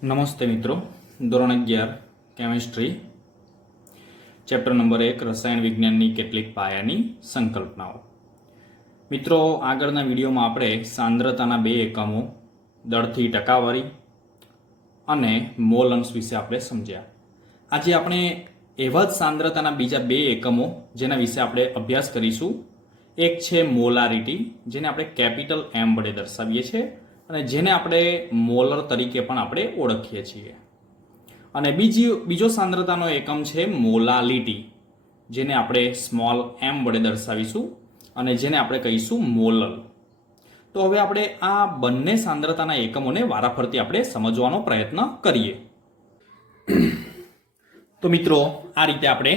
નમસ્તે મિત્રો, ધોરણ 11 કેમિસ્ટ્રી ચેપ્ટર નંબર 1 રસાયણ વિજ્ઞાનની કેટલીક પાયાની સંકલ્પનાઓ. મિત્રો, આગળના વિડીયોમાં આપણે સાંદ્રતાના બે એકમો દળથી ટકાવારી અને મોલ અંશ વિશે આપણે સમજ્યા. આજે આપણે એવા જ સાંદ્રતાના બીજા બે એકમો જેના વિશે આપણે અભ્યાસ કરીશું. એક છે મોલારિટી, જેને આપણે કેપિટલ M વડે દર્શાવીએ છીએ અને જેને આપણે મોલર તરીકે પણ આપણે ઓળખીએ છીએ. અને બીજો સાંદ્રતાનો એકમ છે મોલાલિટી, જેને આપણે સ્મોલ m વડે દર્શાવીશું અને જેને આપણે કહીશું મોલલ. તો હવે આપણે આ બંને સાંદ્રતાના એકમોને વારાફરતી આપણે સમજવાનો પ્રયત્ન કરીએ. તો મિત્રો, આ રીતે આપણે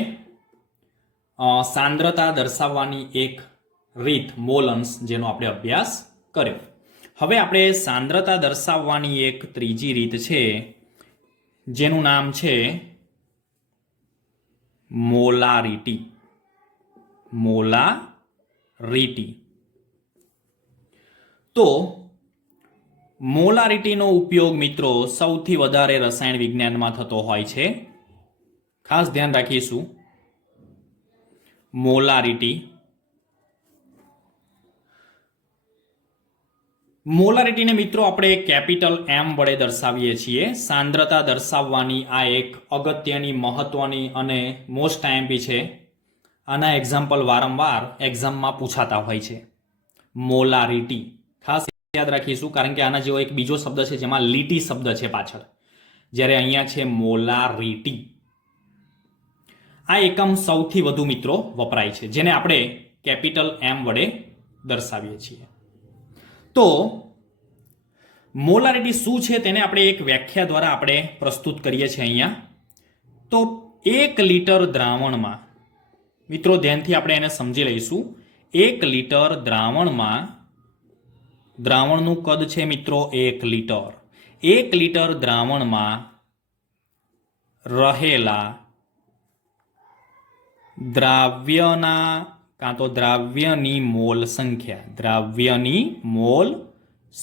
સાંદ્રતા દર્શાવવાની એક રીત મોલ અંશ જેનો આપણે અભ્યાસ કર્યો. હવે આપણે સાંદ્રતા દર્શાવવાની એક ત્રીજી રીત છે જેનું નામ છે મોલારિટી. મોલારિટી. તો મોલારિટીનો ઉપયોગ મિત્રો સૌથી વધારે રસાયણ વિજ્ઞાનમાં થતો હોય છે. ખાસ ધ્યાન રાખીશું. મોલારિટી. મોલારિટીને મિત્રો આપણે કેપિટલ M વડે દર્શાવીએ છીએ. સાંદ્રતા દર્શાવવાની આ એક અગત્યની, મહત્વની અને મોસ્ટ આઈએમપી છે. આના એક્ઝામ્પલ વારંવાર એક્ઝામમાં પૂછાતા હોય છે. મોલારિટી ખાસ યાદ રાખીશું, કારણ કે આના જેવો એક બીજો શબ્દ છે જેમાં લીટી શબ્દ છે પાછળ, જ્યારે અહીંયા છે મોલારિટી. આ એકમ સૌથી વધુ મિત્રો વપરાય છે, જેને આપણે કેપિટલ M વડે દર્શાવીએ છીએ. તો મોલારિટી શું છે તેને આપણે એક વ્યાખ્યા દ્વારા આપણે પ્રસ્તુત કરીએ છીએ અહીંયા. તો 1 લિટર દ્રાવણમાં, મિત્રો ધ્યાનથી આપણે એને સમજી લઈશું. 1 લિટર દ્રાવણમાં, દ્રાવણનું કદ છે મિત્રો 1 લિટર. 1 લિટર દ્રાવણમાં રહેલા દ્રાવ્યના કાં તો દ્રાવ્યની મોલ સંખ્યા, દ્રાવ્યની મોલ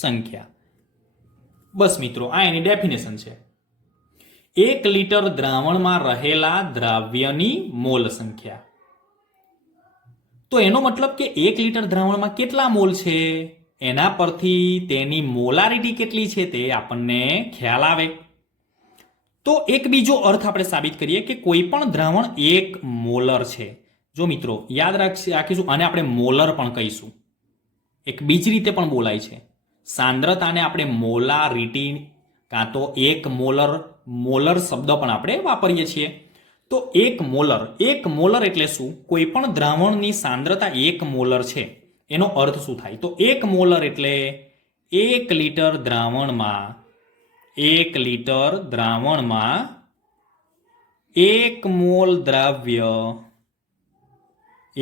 સંખ્યા. બસ મિત્રો, આ એની ડેફિનેશન છે. 1 લિટર દ્રાવણમાં રહેલા દ્રાવ્યની મોલ સંખ્યા. તો એનો મતલબ કે 1 લિટર દ્રાવણમાં કેટલા મોલ છે એના પરથી તેની મોલારિટી કેટલી છે તે આપણને ખ્યાલ આવે. તો એક બીજો અર્થ આપણે સાબિત કરીએ કે કોઈ પણ દ્રાવણ 1 મોલર છે. જો મિત્રો યાદ રાખીશું, આને આપણે મોલર પણ કહીશું. એક બીજી રીતે પણ બોલાય છે. સાંદ્રતાને આપણે મોલારિટી કાં તો 1 મોલર, મોલર શબ્દ પણ આપણે વાપરીએ છીએ. તો 1 મોલર એટલે શું? કોઈ પણ દ્રાવણની સાંદ્રતા 1 મોલર છે એનો અર્થ શું થાય? તો 1 મોલર એટલે 1 લિટર દ્રાવણમાં, 1 લિટર દ્રાવણમાં 1 મોલ દ્રાવ્ય,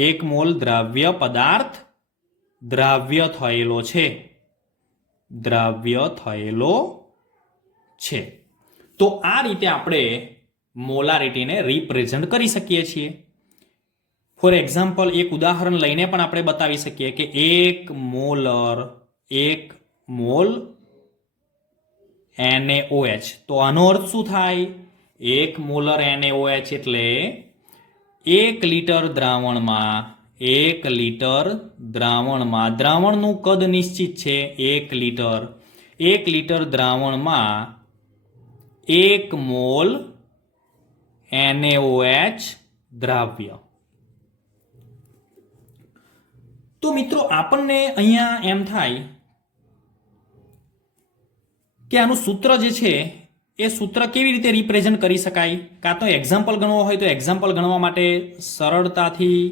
1 મોલ દ્રાવ્ય પદાર્થ દ્રાવ્ય થયેલો છે, દ્રાવ્ય થયેલો છે. તો આ રીતે આપણે મોલારિટીને રિપ્રેઝન્ટ કરી શકીએ છીએ. ફોર એક્ઝામ્પલ, એક ઉદાહરણ લઈને પણ આપણે બતાવી શકીએ કે 1 મોલ NaOH. તો આનો અર્થ શું થાય? 1 મોલર NaOH એટલે 1 લિટર દ્રાવણમાં, 1 લિટર દ્રાવણમાં, દ્રાવણનું કદ નિશ્ચિત છે 1 લિટર. 1 લિટર દ્રાવણમાં 1 મોલ NaOH દ્રાવ્ય. તો મિત્રો આપણને અહીંયા એમ થાય કે આનું સૂત્ર જે છે એ સૂત્ર કેવી રીતે રિપ્રેઝન્ટ કરી શકાય. કાં તો એક્ઝામ્પલ ગણવો હોય તો એક્ઝામ્પલ ગણવા માટે સરળતાથી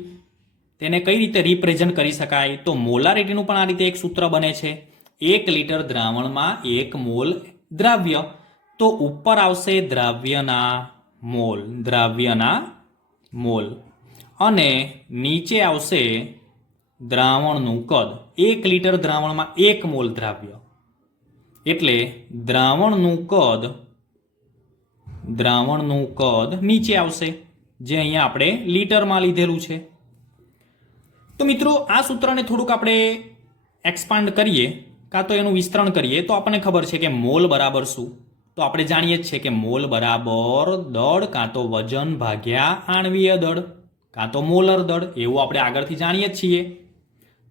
તેને કઈ રીતે રિપ્રેઝન્ટ કરી શકાય. તો મોલારિટીનું પણ આ રીતે એક સૂત્ર બને છે. 1 લિટર દ્રાવણમાં 1 મોલ દ્રાવ્ય. તો ઉપર આવશે દ્રાવ્યના મોલ, દ્રાવ્યના મોલ, અને નીચે આવશે દ્રાવણનું કદ. 1 લિટર દ્રાવણમાં 1 મોલ દ્રાવ્ય એટલે દ્રાવણનું કદ નીચે આવશે, જે અહીંયા આપણે લીટરમાં લીધેલું છે. તો મિત્રો આ સૂત્રને થોડુંક આપણે એક્સપાન્ડ કરીએ કાં તો એનું વિસ્તરણ કરીએ તો આપણને ખબર છે કે મોલ બરાબર શું? તો આપણે જાણીએ જ છે કે મોલ બરાબર દળ કાં તો વજન ભાગ્યા આણ્વીય દળ કાં તો મોલર દળ, એવું આપણે આગળથી જાણીએ જ છીએ.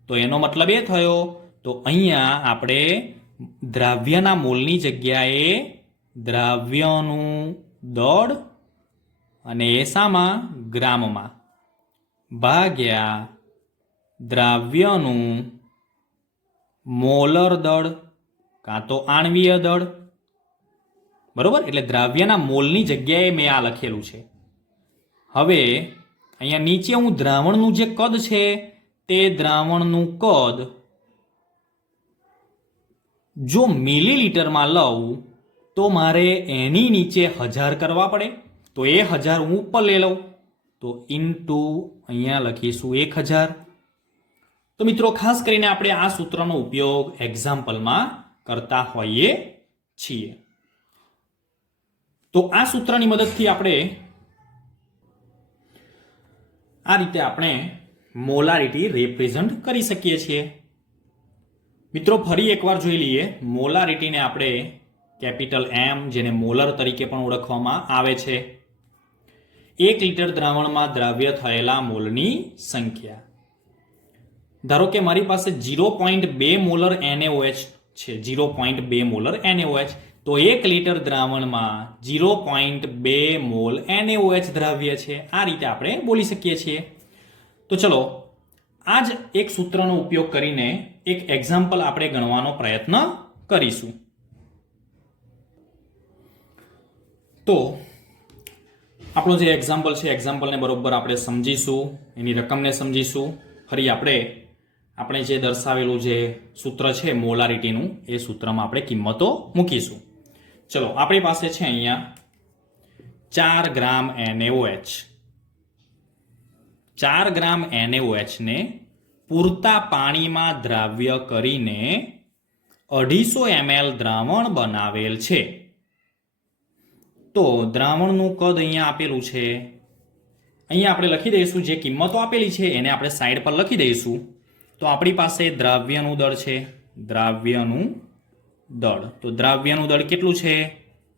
તો એનો મતલબ એ થયો, તો અહીંયા આપણે દ્રાવ્યના મોલની જગ્યાએ દ્રાવ્યનું દળ અને એ શામાં ગ્રામમાં ભાગ્યા દ્રાવ્યનું મોલર દળ કાં તો આણ્વીય દળ. બરોબર, એટલે દ્રાવ્યના મોલની જગ્યાએ મેં આ લખેલું છે. હવે અહીંયા નીચે હું દ્રાવણનું જે કદ છે તે દ્રાવણનું કદ જો મિલીલીટરમાં લઉં તો મારે એની નીચે 1000 કરવા પડે, તો એ 1000 હું ઉપર લઈ લઉં, તો ઇન્ટુ અહીંયા લખીશું 1000. તો મિત્રો ખાસ કરીને આપણે આ સૂત્રનો ઉપયોગ એક્ઝામ્પલમાં કરતા હોઈએ છીએ. તો આ સૂત્રની મદદથી આપણે આ રીતે આપણે મોલારિટી રિપ્રેઝન્ટ કરી શકીએ છીએ. મિત્રો ફરી એકવાર જોઈ લઈએ. મોલારિટીને આપણે કેપિટલ M, જેને મોલર તરીકે પણ ઓળખવામાં આવે છે. 1 લીટર દ્રાવણમાં દ્રાવ્ય થયેલા મોલની સંખ્યા. ધારો કે મારી પાસે 0.2 મોલર NaOH છે, 0.2 મોલર NaOH. તો 1 લીટર દ્રાવણમાં 0.2 મોલ NaOH દ્રાવ્ય છે. આ રીતે આપણે બોલી શકીએ છીએ. તો ચલો આ જ એક સૂત્રનો ઉપયોગ કરીને એક એક્ઝામ્પલ આપણે ગણવાનો પ્રયત્ન કરીશું. તો આપણો જે એક્ઝામ્પલ છે, એક્ઝામ્પલને બરોબર આપણે સમજીશું, એની રકમને સમજીશું. ફરી આપણે જે દર્શાવેલું જે સૂત્ર છે મોલારિટીનું, એ સૂત્રમાં આપણે કિંમતો મૂકીશું. ચલો આપણી પાસે છે અહીંયા 4 ગ્રામ NaOH. 4 ગ્રામ NaOH ને પૂરતા પાણીમાં દ્રાવ્ય કરીને 250 ml દ્રાવણ બનાવેલ છે. તો દ્રાવણનું કદ અહીંયા આપેલું છે. અહીંયા આપણે લખી દઈશું, જે કિંમતો આપેલી છે એને આપણે સાઈડ પર લખી દઈશું. તો આપણી પાસે દ્રાવ્યનું દળ છે, દ્રાવ્યનું દળ. તો દ્રાવ્યનું દળ કેટલું છે?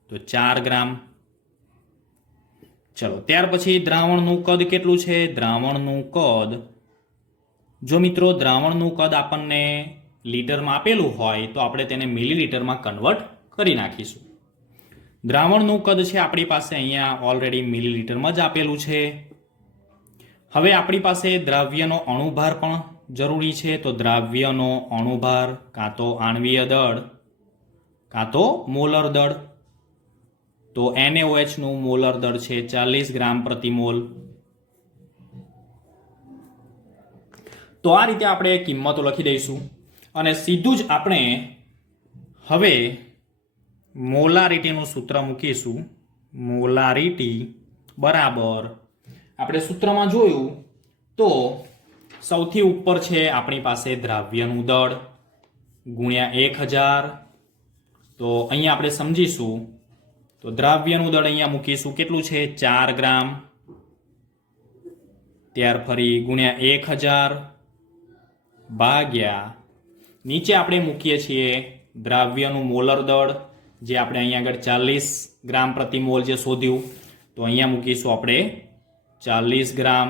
તો 4 ગ્રામ. ચલો ત્યાર પછી દ્રાવણનું કદ કેટલું છે? દ્રાવણનું કદ, જો મિત્રો દ્રાવણનું કદ આપણને લીટરમાં આપેલું હોય તો આપણે તેને મિલીલીટરમાં કન્વર્ટ કરી નાખીશું. દ્રાવણનું કદ છે આપણી પાસે અહીંયા ઓલરેડી મિલીલીટરમાં જ આપેલું છે. હવે આપણી પાસે દ્રાવ્યનો અણુભાર પણ જરૂરી છે. તો દ્રાવ્યનો અણુભાર કાં તો આણ્વીય દળ કાં તો મોલર દળ. તો NaOH નું મોલર દળ છે 40 ગ્રામ પ્રતિ મોલ. તો આ રીતે આપણે કિંમતો લખી દઈશું અને સીધું જ આપણે હવે મોલારિટીનું સૂત્ર મૂકીશું. મોલારિટી બરાબર, આપણે સૂત્રમાં જોયું તો સૌથી ઉપર છે આપણી પાસે દ્રાવ્યનું દળ ગુણ્યા 1000. તો અહીંયા આપણે સમજીશું, તો દ્રાવ્યનું દળ અહીંયા મૂકીશું, કેટલું છે? 4 ગ્રામ. ત્યાર ફરી ગુણ્યા 1000 ભાગ્યા નીચે આપણે મૂકીએ છીએ દ્રાવ્યનું મોલર દળ, જે આપણે અહીંયા આગળ 40 ગ્રામ પ્રતિ મોલ જે શોધ્યું. તો અહીંયા મૂકીશું આપણે 40 ગ્રામ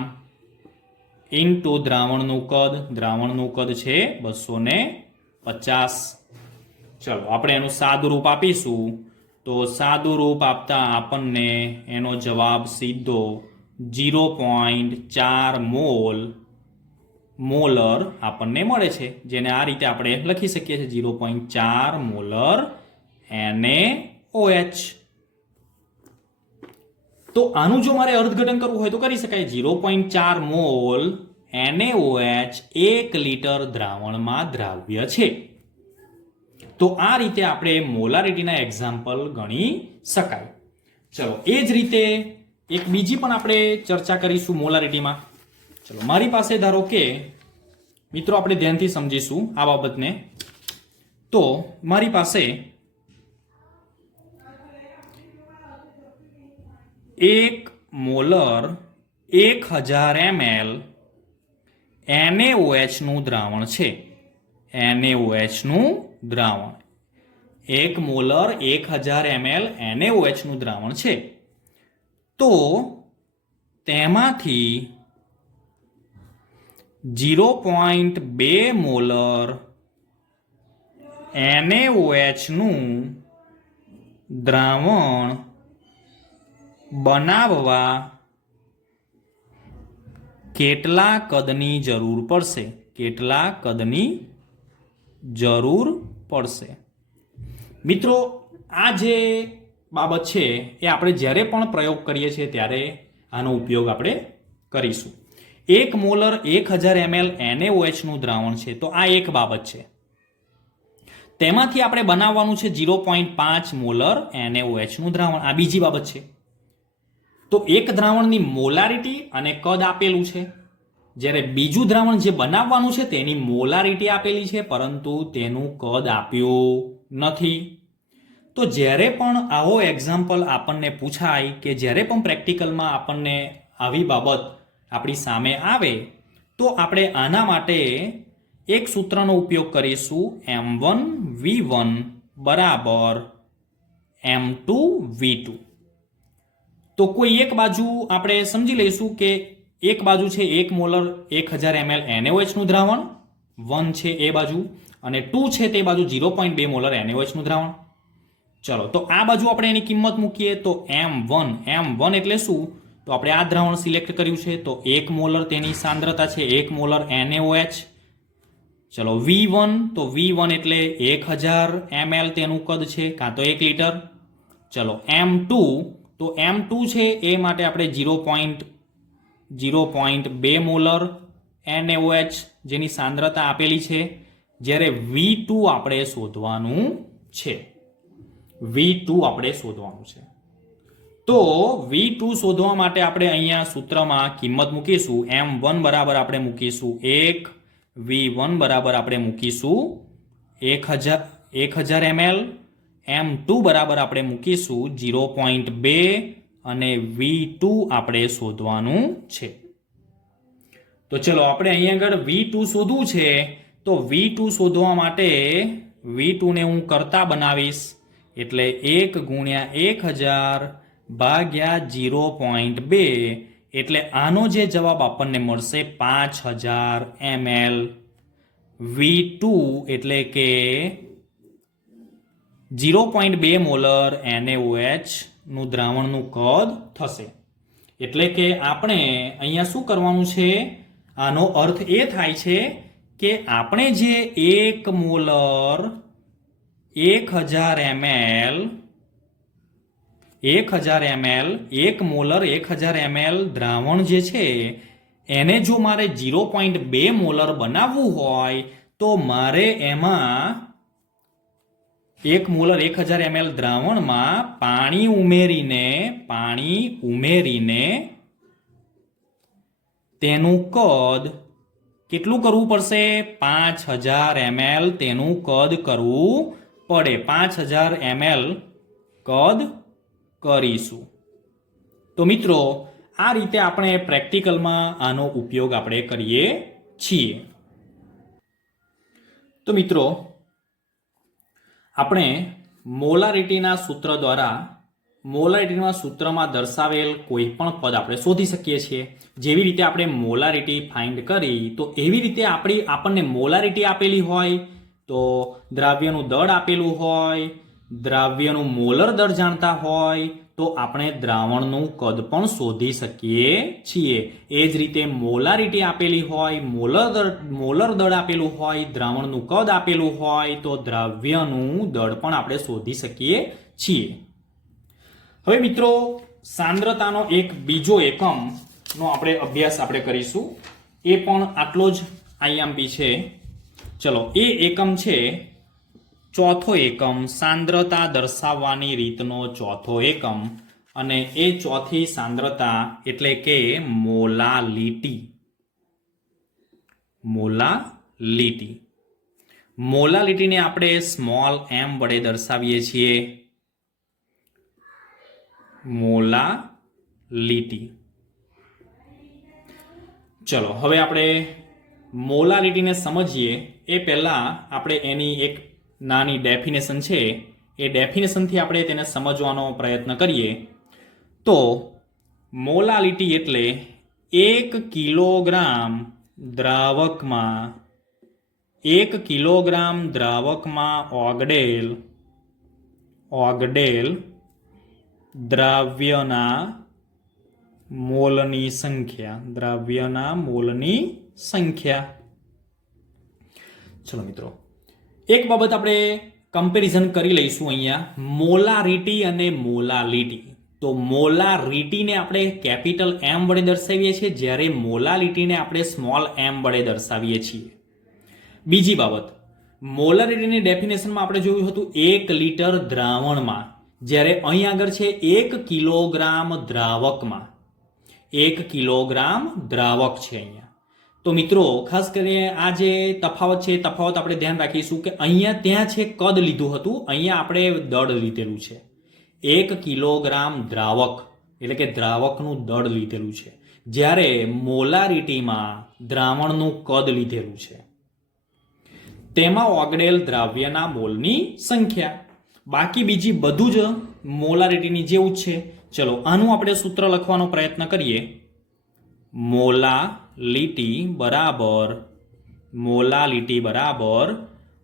ઇન્ટુ દ્રાવણનું કદ. દ્રાવણનું કદ છે 250. ચલો આપણે એનું સાદું રૂપ આપીશું. તો સાદું રૂપ આપતા આપણને એનો જવાબ સીધો 0.4 મોલર આપણને મળે છે, જેને આ રીતે આપણે લખી શકીએ છીએ 0.4 મોલર NaOH. તો આનું જો મારે અર્થઘટન કરવું હોય તો કરી શકાય. 0.4 મોલ NaOH 1 લીટર દ્રાવણમાં દ્રાવ્ય છે. તો આ રીતે આપણે મોલારિટીના એક્ઝામ્પલ ગણી શકાય. ચલો એ જ રીતે એક બીજી પણ આપણે ચર્ચા કરીશું મોલારિટીમાં. ચલો મારી પાસે ધારો કે મિત્રો આપણે ધ્યાનથી સમજીશું આ બાબતને. તો મારી પાસે 1 મોલર 1000 ml NaOH નું દ્રાવણ છે. NaOH નું દ્રાવણ 1 મોલર 1000 ml NaOH નું દ્રાવણ છે, તો તેમાંથી 0.2 મોલર NaOH નું દ્રાવણ બનાવવા કેટલા કદની જરૂર પડશે? કેટલા કદની જરૂર પડશે? મિત્રો, આ જે બાબત છે એ આપણે જ્યારે પણ પ્રયોગ કરીએ છીએ ત્યારે આનો ઉપયોગ આપણે કરીશું. 1 મોલર 1000 ml NaOH નું દ્રાવણ છે, તો આ એક બાબત છે. તેમાંથી આપણે બનાવવાનું છે 0.5 મોલર NaOH નું દ્રાવણ, આ બીજી બાબત છે. તો એક દ્રાવણની મોલારિટી અને કદ આપેલું છે, જ્યારે બીજું દ્રાવણ જે બનાવવાનું છે તેની મોલારિટી આપેલી છે, પરંતુ તેનું કદ આપ્યું નથી. તો જ્યારે પણ આવો એક્ઝામ્પલ આપણને પૂછાય કે જ્યારે પણ પ્રેક્ટિકલમાં આપણને આવી બાબત આપણી સામે આવે, તો આપણે આના માટે એક સૂત્રનો ઉપયોગ કરીશું, M1V1 બરાબર M2V2. તો કોઈ એક બાજુ આપણે સમજી લઈશું કે એક બાજુ છે 1 મોલર 1000 ml NaOH નું દ્રાવણ, 1 છે એ બાજુ, અને 2 છે તે બાજુ 0.2 મોલર NaOH નું દ્રાવણ. ચલો, તો આ બાજુ આપણે એની કિંમત મૂકીએ તો M1 એટલે શું? તો આપણે આ દ્રાવણ સિલેક્ટ કર્યું છે, તો 1 મોલર તેની સાંદ્રતા છે, 1 મોલર NaOH. ચલો, V1, તો V1 એટલે 1000 ml તેનું કદ છે, કાં તો 1 લીટર. ચલો, M2, તો M2 છે એ માટે આપણે 0.2 મોલર NaOH જેની સાંદ્રતા આપેલી છે, જ્યારે V2 આપણે શોધવાનું છે. V2 આપણે શોધવાનું છે. તો V2 શોધવા માટે આપણે અહીંયા સૂત્રમાં કિંમત મૂકીશું. M1 બરાબર આપણે મૂકીશું 1, V1 બરાબર આપણે મૂકીશું 1000 ml, M2 બરાબર આપણે મૂકીશું 0.2 અને V2 આપણે શોધવાનું છે. તો ચલો, આપણે અહીંયા આગળ V2 શોધવું છે, તો V2 શોધવા માટે V2 ને હું કરતા બનાવીશ, એટલે 1 ગુણ્યા 1000 ભાગ્યા 0.2, એટલે આનો જે જવાબ આપણને મળશે 5000 ml V2 એટલે કે 0.2 મોલર NaOH નું દ્રાવણનું કદ થશે. એટલે કે આપણે અહીંયા શું કરવાનું છે? આનો અર્થ એ થાય છે કે આપણે જે 1 મોલર 1000 ml 1 મોલર 1000 ml દ્રાવણ જે છે એને જો મારે 0.2 મોલર બનાવવું હોય, તો મારે એમાં 1 મોલર 1000 ml દ્રાવણમાં પાણી ઉમેરીને તેનું કદ કેટલું કરવું પડશે? 5000 ml તેનું કદ કરવું પડે. 5000 ml કદ કરીશું. તો મિત્રો, આ રીતે આપણે પ્રેક્ટિકલમાં આનો ઉપયોગ આપણે કરીએ છીએ. તો મિત્રો, આપણે મોલારિટીના સૂત્ર દ્વારા મોલારિટીના સૂત્રમાં દર્શાવેલ કોઈ પણ પદ આપણે શોધી શકીએ છીએ. જેવી રીતે આપણે મોલારિટી ફાઇન્ડ કરી, તો એવી રીતે આપણને મોલારિટી આપેલી હોય, તો દ્રાવ્યનું દળ આપેલું હોય, દ્રાવ્યનું મોલર દળ જાણતા હોય, તો આપણે દ્રાવણનું કદ પણ શોધી શકીએ છીએ. એ જ રીતે મોલારિટી આપેલી હોય, મોલર દળ આપેલું હોય, દ્રાવણનું કદ આપેલું હોય, તો દ્રાવ્યનું દળ પણ આપણે શોધી શકીએ છીએ. હવે મિત્રો, સાંદ્રતાનો એક બીજો એકમનો આપણે અભ્યાસ આપણે કરીશું. એ પણ આટલો જ IMP છે. ચલો, એ એકમ છે ચોથો એકમ, સાંદ્રતા દર્શાવવાની રીતનો ચોથો એકમ, અને એ ચોથી સાંદ્રતા એટલે કે મોલાલિટી. મોલાલિટીને આપણે સ્મોલ m વડે દર્શાવીએ છીએ. મોલાલિટી. ચલો, હવે આપણે મોલાલિટીને સમજીએ એ પહેલા આપણે એની એક નાની ડેફિનેશન છે એ ડેફિનેશનથી આપણે તેને સમજવાનો પ્રયત્ન કરીએ તો મોલાલિટી એટલે 1 કિલોગ્રામ દ્રાવકમાં 1 કિલોગ્રામ દ્રાવકમાં ઓગળેલ દ્રાવ્યના મોલની સંખ્યા. ચલો મિત્રો, એક બાબત આપણે કમ્પેરિઝન કરી લઈશું અહીંયા, મોલારિટી અને મોલાલિટી. તો મોલારિટીને આપણે કેપિટલ M વડે દર્શાવીએ છીએ, જ્યારે મોલાલિટીને આપણે સ્મોલ m વડે દર્શાવીએ છીએ. બીજી બાબત, મોલારિટીની ડેફિનેશનમાં આપણે જોયું હતું 1 લિટર દ્રાવણમાં, જ્યારે અહીં આગળ છે 1 કિલોગ્રામ દ્રાવકમાં. 1 કિલોગ્રામ દ્રાવક છે અહીંયા. તો મિત્રો ખાસ કરીને આ જે તફાવત છે, તફાવત આપણે ધ્યાન રાખીશું કે અહીંયા ત્યાં છે કદ લીધું હતું, અહીંયા આપણે દળ લીધેલું છે. 1 કિલોગ્રામ દ્રાવક એટલે કે દ્રાવકનું દળ લીધેલું છે, જ્યારે મોલારિટીમાં દ્રાવણનું કદ લીધેલું છે. તેમાં ઓગળેલ દ્રાવ્યના મોલની સંખ્યા. બાકી બીજી બધું જ મોલારિટીની જેવું જ છે. ચલો આનું આપણે સૂત્ર લખવાનો પ્રયત્ન કરીએ. મોલાલિટી બરાબર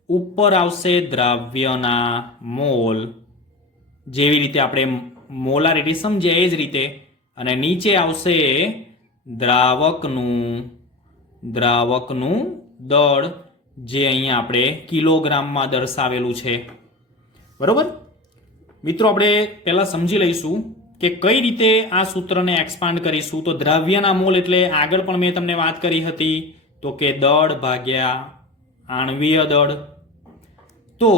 ઉપર આવશે દ્રાવ્યના મોલ, જેવી રીતે આપણે મોલારિટી સમજ્યા એ જ રીતે, અને નીચે આવશે દ્રાવકનું દળ, જે અહીંયા આપણે કિલોગ્રામમાં દર્શાવેલું છે. બરોબર મિત્રો, આપણે પહેલા સમજી લઈશું કે કઈ રીતે આ સૂત્રને એક્સપાન્ડ કરીશું. તો દ્રાવ્યના મોલ એટલે આગળ પણ મેં તમને વાત કરી હતી, તો કે દળ ભાગ્યા આણ્વીય દળ. તો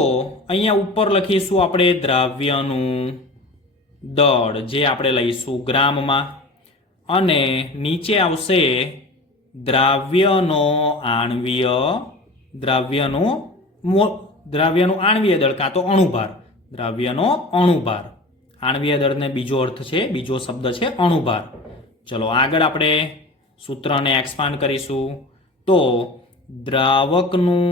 અહીંયા ઉપર લખીશું આપણે દ્રાવ્યનું દળ, જે આપણે લઈશું ગ્રામમાં, અને નીચે આવશે દ્રાવ્યનું આણ્વીય દળ કાં તો અણુભાર. દ્રાવ્યનો અણુભાર. આણ્વીય દળને બીજો અર્થ છે, બીજો શબ્દ છે અણુભાર. ચલો આગળ આપણે સૂત્રને એક્સપાન્ડ કરીશું. તો દ્રાવકનું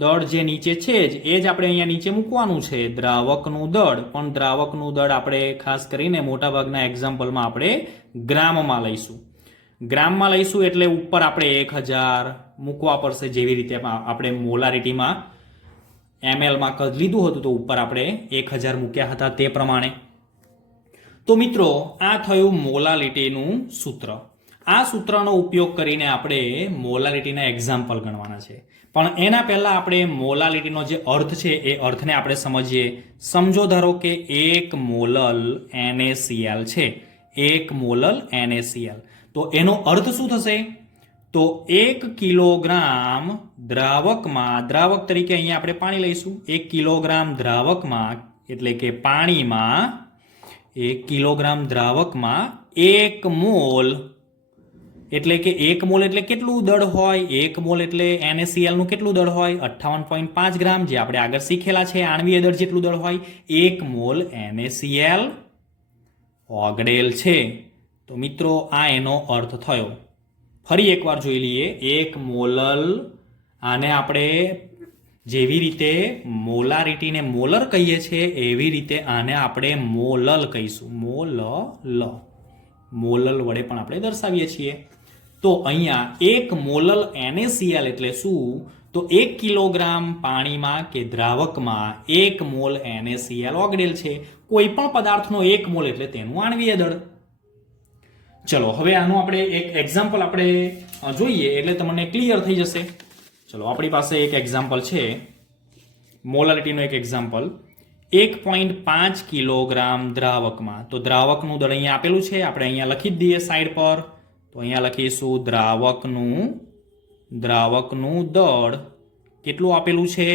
દળ જે નીચે છે જ એ જ આપણે અહીંયા નીચે મૂકવાનું છે, દ્રાવકનું દળ. પણ દ્રાવકનું દળ આપણે ખાસ કરીને મોટાભાગના એક્ઝામ્પલમાં આપણે ગ્રામમાં લઈશું. એટલે ઉપર આપણે 1000 મૂકવા પડશે, જેવી રીતે આપણે મોલારિટીમાં mlમાં કદ લીધું હતું તો ઉપર આપણે 1000 મૂક્યા હતા તે પ્રમાણે. તો મિત્રો આ થયું મોલાલિટીનું સૂત્ર. આ સૂત્રનો ઉપયોગ કરીને આપણે મોલાલિટીના એક્ઝામ્પલ ગણવાના છે. પણ એના પહેલા આપણે મોલાલિટીનો જે અર્થ છે એ અર્થને આપણે સમજીએ. સમજો ધારો કે 1 મોલલ NaCl છે, 1 મોલલ NaCl. તો એનો અર્થ શું થશે? તો 1 કિલોગ્રામ દ્રાવકમાં, દ્રાવક તરીકે અહીંયા આપણે પાણી લઈશું, 1 કિલોગ્રામ દ્રાવકમાં એટલે કે પાણીમાં 1 કિલોગ્રામ દ્રાવકમાં 1 મોલ એટલે કે 1 મોલ એટલે કેટલું દળ હોય? 1 મોલ એટલે NaCl નું કેટલું દળ હોય? 58.5 ગ્રામ, જે આપણે આગળ શીખેલા છે આણ્વીય દળ જેટલું દળ હોય. 1 મોલ NaCl ઓગળેલ છે. તો મિત્રો આ એનો અર્થ થયો. ફરી એકવાર જોઈ લઈએ. 1 મોલલ, આને આપણે જેવી રીતે મોલારિટીને મોલર કહીએ છીએ એવી રીતે આને આપણે મોલલ કહીશું. મોલલ વડે પણ આપણે દર્શાવીએ છીએ. તો અહીંયા 1 મોલલ NaCl એટલે શું? તો 1 કિલોગ્રામ પાણીમાં કે દ્રાવકમાં 1 મોલ NaCl ઓગળેલ છે. કોઈ પણ પદાર્થનો 1 મોલ એટલે તેનું આણ્વીય દળ. ચલો હવે આનું આપણે એક એક્ઝામ્પલ આપણે જોઈએ એટલે તમને ક્લિયર થઈ જશે. ચલો આપણી પાસે એક એક્ઝામ્પલ છે, મોલારિટીનો એક એક્ઝામ્પલ. 1.5 કિલોગ્રામ દ્રાવકમાં, તો દ્રાવકનું દળ અહીંયા આપેલું છે, આપણે અહીંયા લખી જ દઈએ સાઈડ પર. તો અહીંયા લખીશું દ્રાવકનું દળ કેટલું આપેલું છે?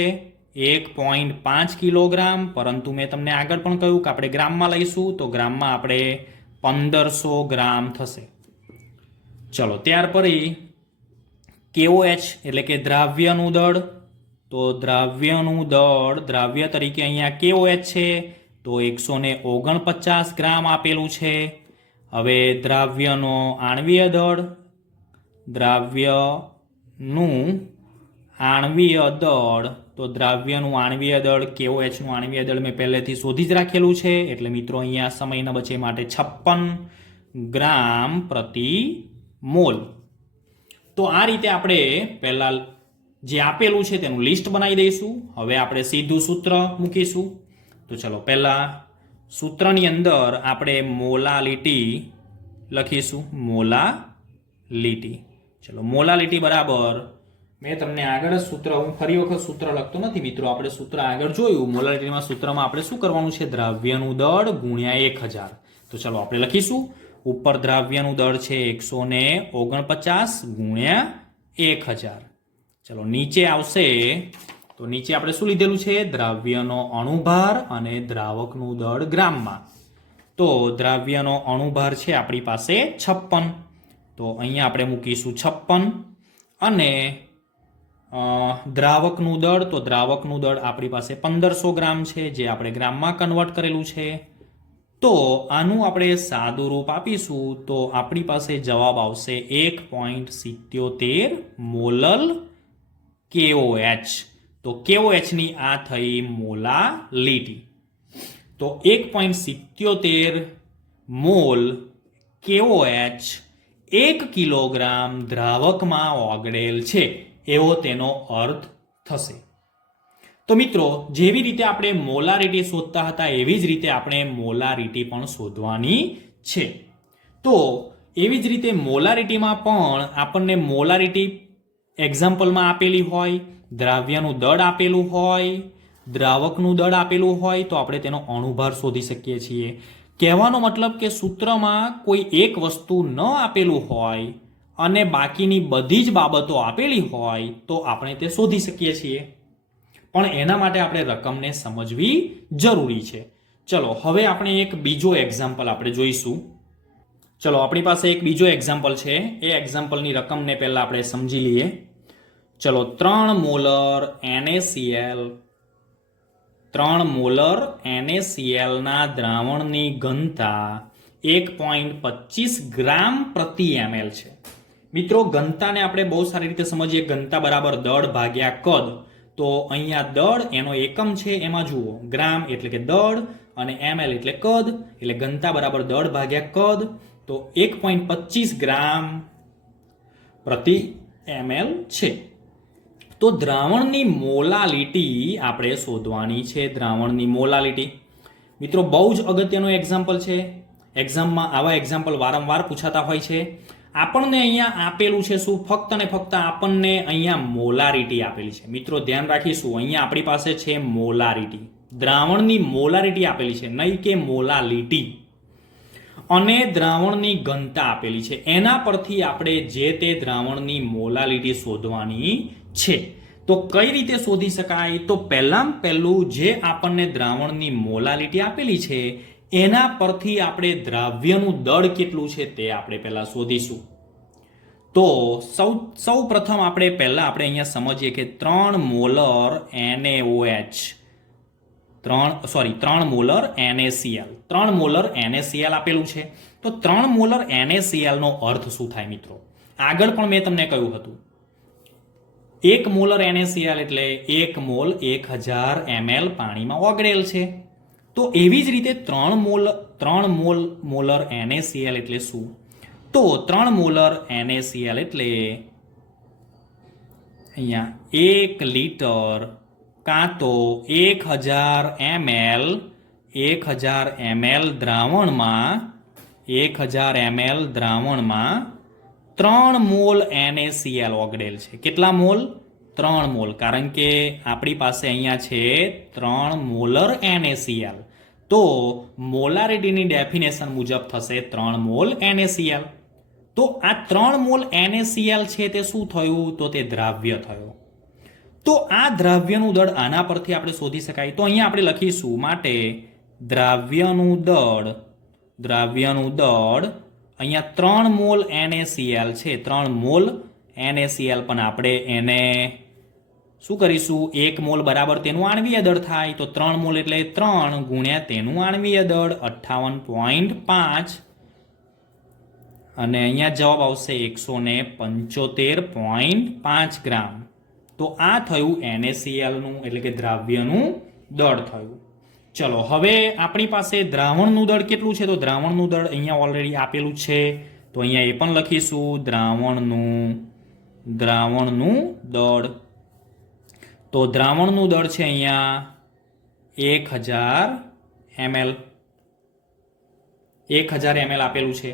1.5 કિલોગ્રામ. પરંતુ મેં તમને આગળ પણ કહ્યું કે આપણે ગ્રામમાં લઈશું, તો ગ્રામમાં આપણે 1500 ગ્રામ થશે. ચલો ત્યાર પછી KOH એટલે કે દ્રાવ્યનું દળ. તો દ્રાવ્યનું દળ, દ્રાવ્ય તરીકે અહીંયા KOH છે, તો 149 ગ્રામ આપેલું છે. હવે દ્રાવ્યનો આણ્વીય દળ, દ્રાવ્યનું આણ્વીય દળ, તો તો દ્રાવ્યનું આણ્વીય દળ KOH નું આણ્વીય દળ મેં પહેલેથી શોધી જ રાખેલું છે, એટલે મિત્રો અહીંયા સમય ન બચે માટે 56 ગ્રામ પ્રતિ મોલ. તો આ રીતે આપણે પહેલા જે આપેલું છે તેનું લિસ્ટ બનાવી દઈશું. હવે આપણે સીધું સૂત્ર મૂકીશું. તો ચલો પહેલા સૂત્રની અંદર આપણે મોલાલિટી લખીશું. મોલાલિટી. ચલો મોલાલિટી બરાબર, મેં તમને આગળ જ સૂત્ર, હું ફરી વખત સૂત્ર લખતો નથી મિત્રો, આપણે સૂત્ર આગળ જોયું. મોલાલિટીમાં સૂત્રમાં આપણે શું કરવાનું છે? દ્રાવ્યનું દળ ગુણ્યા 1000. તો ચલો આપણે લખીશું. ઉપર દ્રાવ્યનું દળ છે 149 ગુણ્યા 1000. ચલો નીચે આવશે, તો નીચે આપણે શું લીધેલું છે? દ્રાવ્યનો અણુભાર અને દ્રાવકનું દળ ગ્રામમાં. તો દ્રાવ્યનો અણુભાર છે આપણી પાસે 56, તો અહીંયા આપણે મૂકીશું 56. અને દ્રાવકનું દળ, તો દ્રાવકનું દળ આપણી પાસે 1500 ગ્રામ છે, જે આપણે ગ્રામમાં કન્વર્ટ કરેલું છે. તો આનું આપણે સાદું રૂપ આપીશું તો આપણી પાસે જવાબ આવશે 1.77 મોલલ KOH. તો KOH ની આ થઈ મોલાલિટી. તો 1.77 મોલ KOH 1 કિલોગ્રામ દ્રાવકમાં ઓગળેલ છે, એવો તેનો અર્થ થશે. તો મિત્રો, જેવી રીતે આપણે મોલારિટી શોધતા હતા એવી જ રીતે આપણે મોલારિટી પણ શોધવાની છે. તો એવી જ રીતે મોલારિટીમાં પણ આપણને મોલારિટી એક્ઝામ્પલમાં આપેલી હોય, દ્રાવ્યનું દળ આપેલું હોય, દ્રાવકનું દળ આપેલું હોય, તો આપણે તેનો અણુભાર શોધી શકીએ છીએ. કહેવાનો મતલબ કે સૂત્રમાં કોઈ એક વસ્તુ ન આપેલું હોય અને બાકીની બધી જ બાબતો આપેલી હોય તો આપણે તે શોધી શકીએ છીએ. પણ એના માટે આપણે રકમને સમજવી જરૂરી છે. ચલો હવે આપણે એક બીજો એક્ઝામ્પલ આપણે જોઈશું. ચલો આપણી પાસે એક બીજો એક્ઝામ્પલ છે, એ એક્ઝામ્પલની રકમને પહેલા આપણે સમજી લઈએ. ચલો 3 મોલર NaCl, 3 મોલર NaCl ના દ્રાવણની ઘનતા 1.25 ગ્રામ પ્રતિ ml છે. મિત્રો ઘનતાને આપણે બહુ સારી રીતે સમજીએ. ઘનતા બરાબર દળ ભાગ્યા કદ. તો અહીંયા દળ એનો એકમ છે, એમાં જુઓ ગ્રામ એટલે કે દળ અને ml એટલે કદ, એટલે ઘનતા બરાબર દળ ભાગ્યા કદ. તો 1.25 ગ્રામ પ્રતિ ml છે. તો દ્રાવણની મોલાલિટી આપણે શોધવાની છે. દ્રાવણની મોલાલિટી મિત્રો બહુ જ અગત્યનો એક્ઝામ્પલ છે. એક્ઝામમાં આવા એક્ઝામ્પલ વારંવાર પૂછાતા હોય છે. આપણને અહીંયા આપેલું છે શું? ફક્ત ને ફક્ત આપણને અહીંયા મોલારિટી આપેલી છે. મિત્રો ધ્યાન રાખીશું, અહીંયા આપણી પાસે છે મોલારિટી, દ્રાવણની મોલારિટી આપેલી છે, નહીં કે મોલાલિટી. અને દ્રાવણની ઘનતા આપેલી છે. એના પરથી આપણે જે તે દ્રાવણની મોલાલિટી શોધવાની છે. તો કઈ રીતે શોધી શકાય? તો પહેલું જે આપણને દ્રાવણની મોલાલિટી આપેલી છે એના પરથી આપણે દ્રાવ્યનું દળ કેટલું છે તે આપણે પહેલા શોધીશું. તો સૌ પ્રથમ આપણે અહીંયા સમજીએ કે 3 molar NaOH, 3 molar NaCl, 3 molar NaCl આપેલું છે. તો 3 મોલર NaCl નો અર્થ શું થાય મિત્રો? આગળ પણ મેં તમને કહ્યું હતું, 1 મોલર NaCl એટલે 1 મોલ 1000 ml પાણીમાં ઓગળેલ છે. તો એવી જ રીતે 3 મોલર NaCl એટલે શું? તો 3 મોલર NaCl એટલે અહીંયા 1 લીટર કાં તો 1000 ml દ્રાવણમાં 3 મોલ NaCl ઓગળેલ છે. કેટલા મોલ? 3 મોલ. કારણ કે આપણી પાસે અહીંયા છે 3 મોલર NaCl. તો મોલારિટીની ડેફિનેશન મુજબ થશે 3 મોલ NaCl. તો આ 3 મોલ NaCl છે તે શું થયું? તો તે દ્રાવ્ય થયો. તો આ દ્રાવ્યનું દળ આના પરથી આપણે શોધી શકાય. તો અહીંયા આપણે લખીશું માટે દ્રાવ્યનું દળ અહીંયા 3 મોલ NaCl છે. 3 મોલ NaCl પણ આપણે એને શું કરીશું? 1 મોલ બરાબર તેનું આણ્વીય દળ થાય. તો 3 મોલ એટલે 3 ગુણ્યા તેનું આણ્વીય દળ 58.5 અને અહીંયા જવાબ આવશે 175.5 ગ્રામ. તો આ થયું NaCl નું એટલે કે દ્રાવ્યનું દળ થયું. ચલો હવે આપણી પાસે દ્રાવણનું દળ કેટલું છે? તો દ્રાવણનું દળ અહીંયા ઓલરેડી આપેલું છે, તો અહીંયા એ પણ લખીશું દ્રાવણનું દળ. તો દ્રાવણનું દળ છે અહીંયા 1000 ml. 1000 ml આપેલું છે,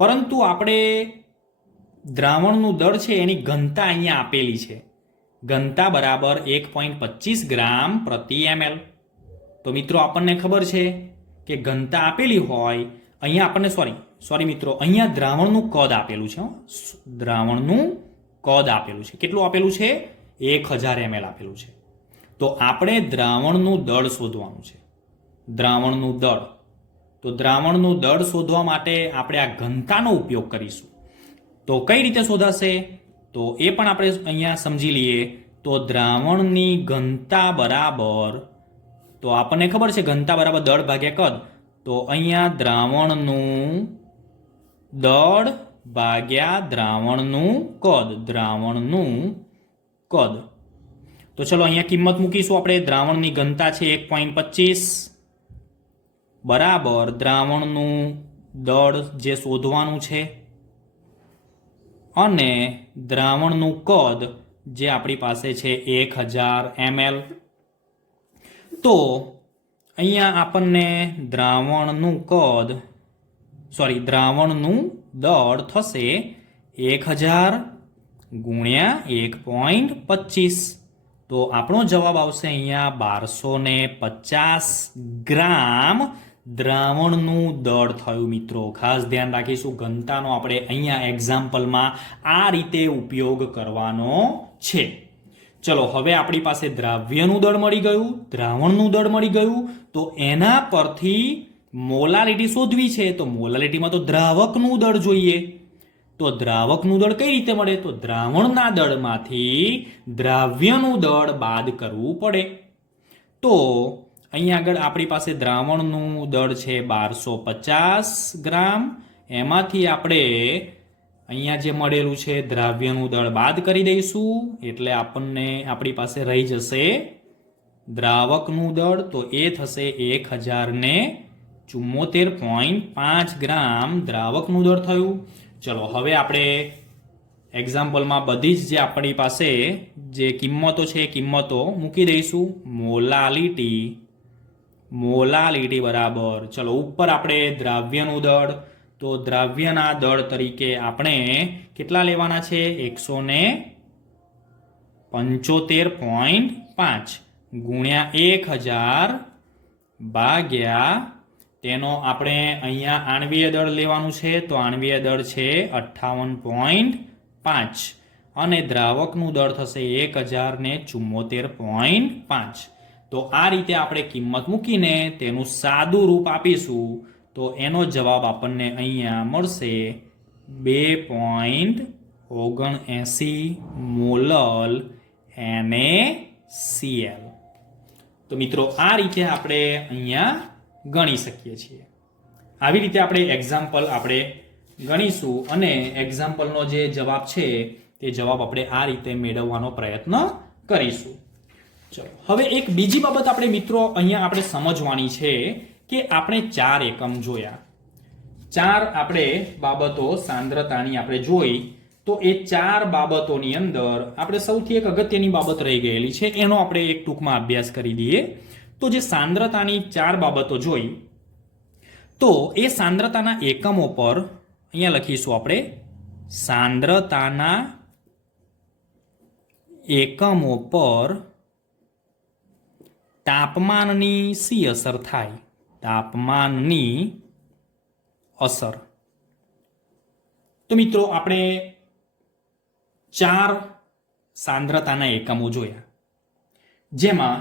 પરંતુ આપણે દ્રાવણનું દળ છે એની ઘનતા અહીંયા આપેલી છે. ઘનતા બરાબર 1.25 ગ્રામ પ્રતિ ml. તો મિત્રો આપણને ખબર છે કે ઘનતા આપેલી હોય, અહીંયા આપણને સોરી મિત્રો, અહીંયા દ્રાવણનું કદ આપેલું છે. દ્રાવણનું કદ આપેલું છે. કેટલું આપેલું છે? 1000 ml આપેલું છે. તો આપણે દ્રાવણનું દળ શોધવાનું છે. દ્રાવણનું દળ. તો દ્રાવણનું દળ શોધવા માટે આપણે આ ઘનતાનો ઉપયોગ કરીશું. તો કઈ રીતે શોધાશે? તો એ પણ આપણે અહીંયા સમજી લઈએ. તો દ્રાવણની ઘનતા બરાબર, તો આપણને ખબર છે ઘનતા બરાબર દળ ભાગ્યા કદ. તો અહીંયા દ્રાવણનું દળ ભાગ્યા દ્રાવણનું કદ. તો ચલો અહીંયા કિંમત મૂકીશું આપણે. દ્રાવણની ઘનતા છે 1.25 બરાબર દ્રાવણનું દળ જે શોધવાનું છે અને દ્રાવણનું કદ જે આપણી પાસે છે 1000 ml. તો અહીંયા આપણને દ્રાવણનું દળ થશે 1000 ગુણ્યા 1.25. તો આપણો જવાબ આવશે અહીંયા 1250 ગ્રામ દ્રાવણનું દળ થયું. મિત્રો ખાસ ધ્યાન રાખીશું, ઘનતાનો આપણે અહીંયા એક્ઝામ્પલમાં આ રીતે ઉપયોગ કરવાનો છે. ચલો હવે આપણી પાસે દ્રાવ્યનું દળ મળી ગયું, દ્રાવણનું દળ મળી ગયું. તો એના પરથી મોલારિટી શોધવી છે. તો મોલારિટીમાં તો દ્રાવકનું દળ જોઈએ. તો દ્રાવકનું દળ કઈ રીતે મળે? તો દ્રાવણના દળમાંથી દ્રાવ્યનું દળ બાદ કરવું પડે. તો અહીંયા આગળ આપણી પાસે દ્રાવણનું દળ છે 1250 ગ્રામ. એમાંથી આપણે અહીંયા જે મળેલું છે દ્રાવ્યનું દળ બાદ કરી દઈશું, એટલે આપણી પાસે રહી જશે દ્રાવકનું દળ. તો એ થશે 1074.5 ગ્રામ દ્રાવકનું દળ થયું. ચલો હવે આપણે એક્ઝામ્પલમાં બધી જ જે આપણી પાસે જે કિંમતો છે એ કિંમતો મૂકી દઈશું. મોલાલિટી બરાબર, ચલો ઉપર આપણે દ્રાવ્યનું દળ, તો દ્રાવ્યના દળ તરીકે આપણે કેટલા લેવાના છે? 175.5 ગુણ્યા 1000 ભાગ્યા તેનો આપણે અહીંયા આણ્વીય દળ લેવાનું છે. તો આણ્વીય દળ છે 58.5 અને દ્રાવકનું દળ થશે 1074.5. તો આ રીતે આપણે કિંમત મૂકીને તેનું સાદું રૂપ આપીશું. તો એનો જવાબ આપણને અહીંયા મળશે 2.79 મોલલ NaCl. તો મિત્રો આ રીતે આપણે અહીંયા ગણી શકીએ છીએ. આવી રીતે આપણે એક્ઝામ્પલ ગણીશું અને એક્ઝામ્પલનો જે જવાબ છે તે જવાબ આપણે આ રીતે મેળવવાનો પ્રયત્ન કરીશું. ચલો હવે એક બીજી બાબત આપણે મિત્રો અહીંયા આપણે સમજવાની છે કે આપણે 4 એકમ જોયા. 4 આપણે બાબતો સાંદ્રતાની આપણે જોઈ. તો એ 4 બાબતોની અંદર આપણે સૌથી એક અગત્યની બાબત રહી ગયેલી છે, એનો આપણે એક ટૂંકમાં અભ્યાસ કરી દઈએ. તો જે સાંદ્રતાની 4 બાબતો જોઈ, તો એ સાંદ્રતાના એકમો પર અહીંયા લખીશું આપણે સાંદ્રતાના એકમો પર તાપમાનની શી અસર થાય? તાપમાનની અસર. તો મિત્રો આપણે 4 સાંદ્રતાના એકમો જોયા, જેમાં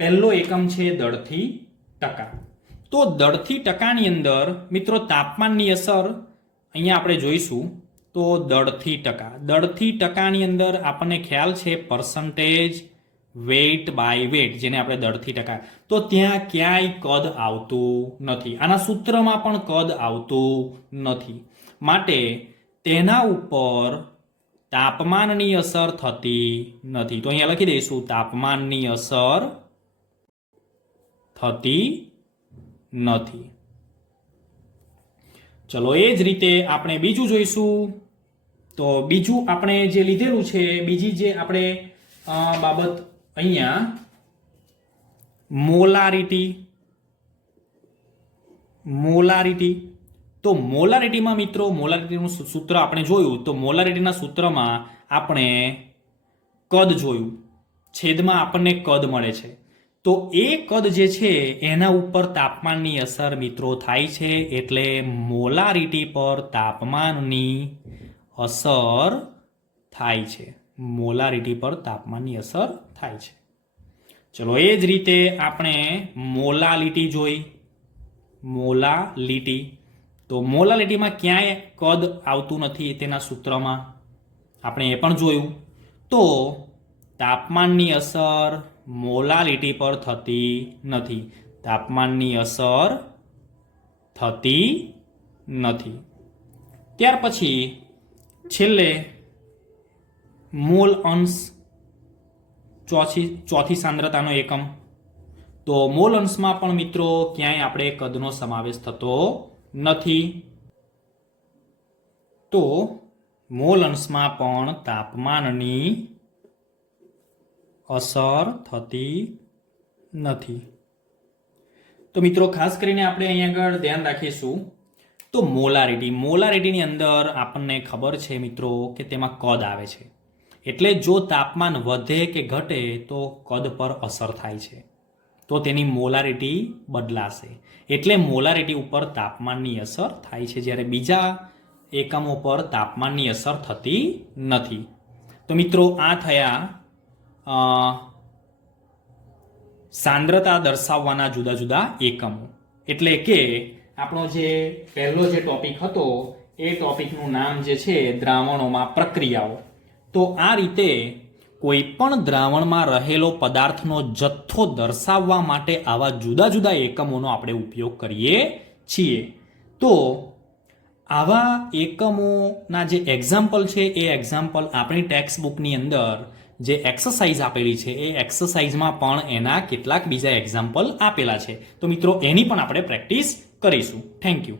પહેલો એકમ છે દળથી ટકા. તો દળથી ટકાની અંદર મિત્રો તાપમાનની અસર અહીંયા આપણે જોઈશું. તો દળથી ટકાની અંદર આપણને ખ્યાલ છે પર્સન્ટેજ વેઇટ બાય વેટ, જેને આપણે દળથી ટકા. તો ત્યાં ક્યાંય કદ આવતું નથી, આના સૂત્રમાં પણ કદ આવતું નથી. માટે તેના ઉપર તાપમાનની અસર થતી નથી. તો અહીંયા લખી દઈશું તાપમાનની અસર થતી નથી. ચલો એ જ રીતે આપણે બીજું જોઈશું. તો બીજું આપણે જે લીધેલું છે, બીજી જે આપણે બાબત અહીંયા મોલારિટી. તો મોલારિટીમાં મિત્રો, મોલારિટીનું સૂત્ર આપણે જોયું. તો મોલારિટીના સૂત્રમાં આપણે કદ જોયું, છેદમાં આપણને કદ મળે છે. તો એ કદ જે છે એના ઉપર તાપમાનની અસર મિત્રો થાય છે, એટલે મોલારિટી પર તાપમાનની અસર થાય છે. મોલારિટી પર તાપમાનની અસર થાય છે. ચલો એ જ રીતે આપણે મોલાલિટી જોઈ. મોલાલિટી, તો મોલાલિટીમાં ક્યાંય કદ આવતું નથી તેના સૂત્રમાં, આપણે એ પણ જોયું. તો તાપમાનની અસર મોલાલિટી પર થતી નથી. તાપમાનની અસર થતી નથી. ત્યાર પછી છેલ્લે મોલ અંશ, ચોથી સાંદ્રતાનો એકમ. તો મોલ અંશમાં પણ મિત્રો ક્યાંય આપણે કદનો સમાવેશ થતો નથી. તો મોલ અંશમાં પણ તાપમાનની અસર થતી નથી. તો મિત્રો ખાસ કરીને આપણે અહીંયા આગળ ધ્યાન રાખીશું. તો મોલારિટીની અંદર આપણને ખબર છે મિત્રો કે તેમાં કદ આવે છે, એટલે જો તાપમાન વધે કે ઘટે તો કદ પર અસર થાય છે, તો તેની મોલારિટી બદલાશે. એટલે મોલારિટી ઉપર તાપમાનની અસર થાય છે, જ્યારે બીજા એકમો પર તાપમાનની અસર થતી નથી. તો મિત્રો આ થયા સાંદ્રતા દર્શાવવાના જુદા જુદા એકમો. એટલે કે આપણો જે પહેલો જે ટોપિક હતો એ ટોપિકનું નામ જે છે દ્રાવણોમાં પ્રક્રિયાઓ. તો આ રીતે કોઈ પણ દ્રાવણમાં રહેલો પદાર્થનો જથ્થો દર્શાવવા માટે આવા જુદા જુદા એકમોનો આપણે ઉપયોગ કરીએ છીએ. તો આવા એકમોના જે એક્ઝામ્પલ છે એ એક્ઝામ્પલ આપણી ટેક્સ્ટ બુકની અંદર જે એક્સરસાઇઝ આપેલી છે એ એક્સરસાઇઝમાં પણ એના કેટલાક બીજા એક્ઝામ્પલ આપેલા છે. તો મિત્રો એની પણ આપણે પ્રેક્ટિસ કરીશું. Thank you.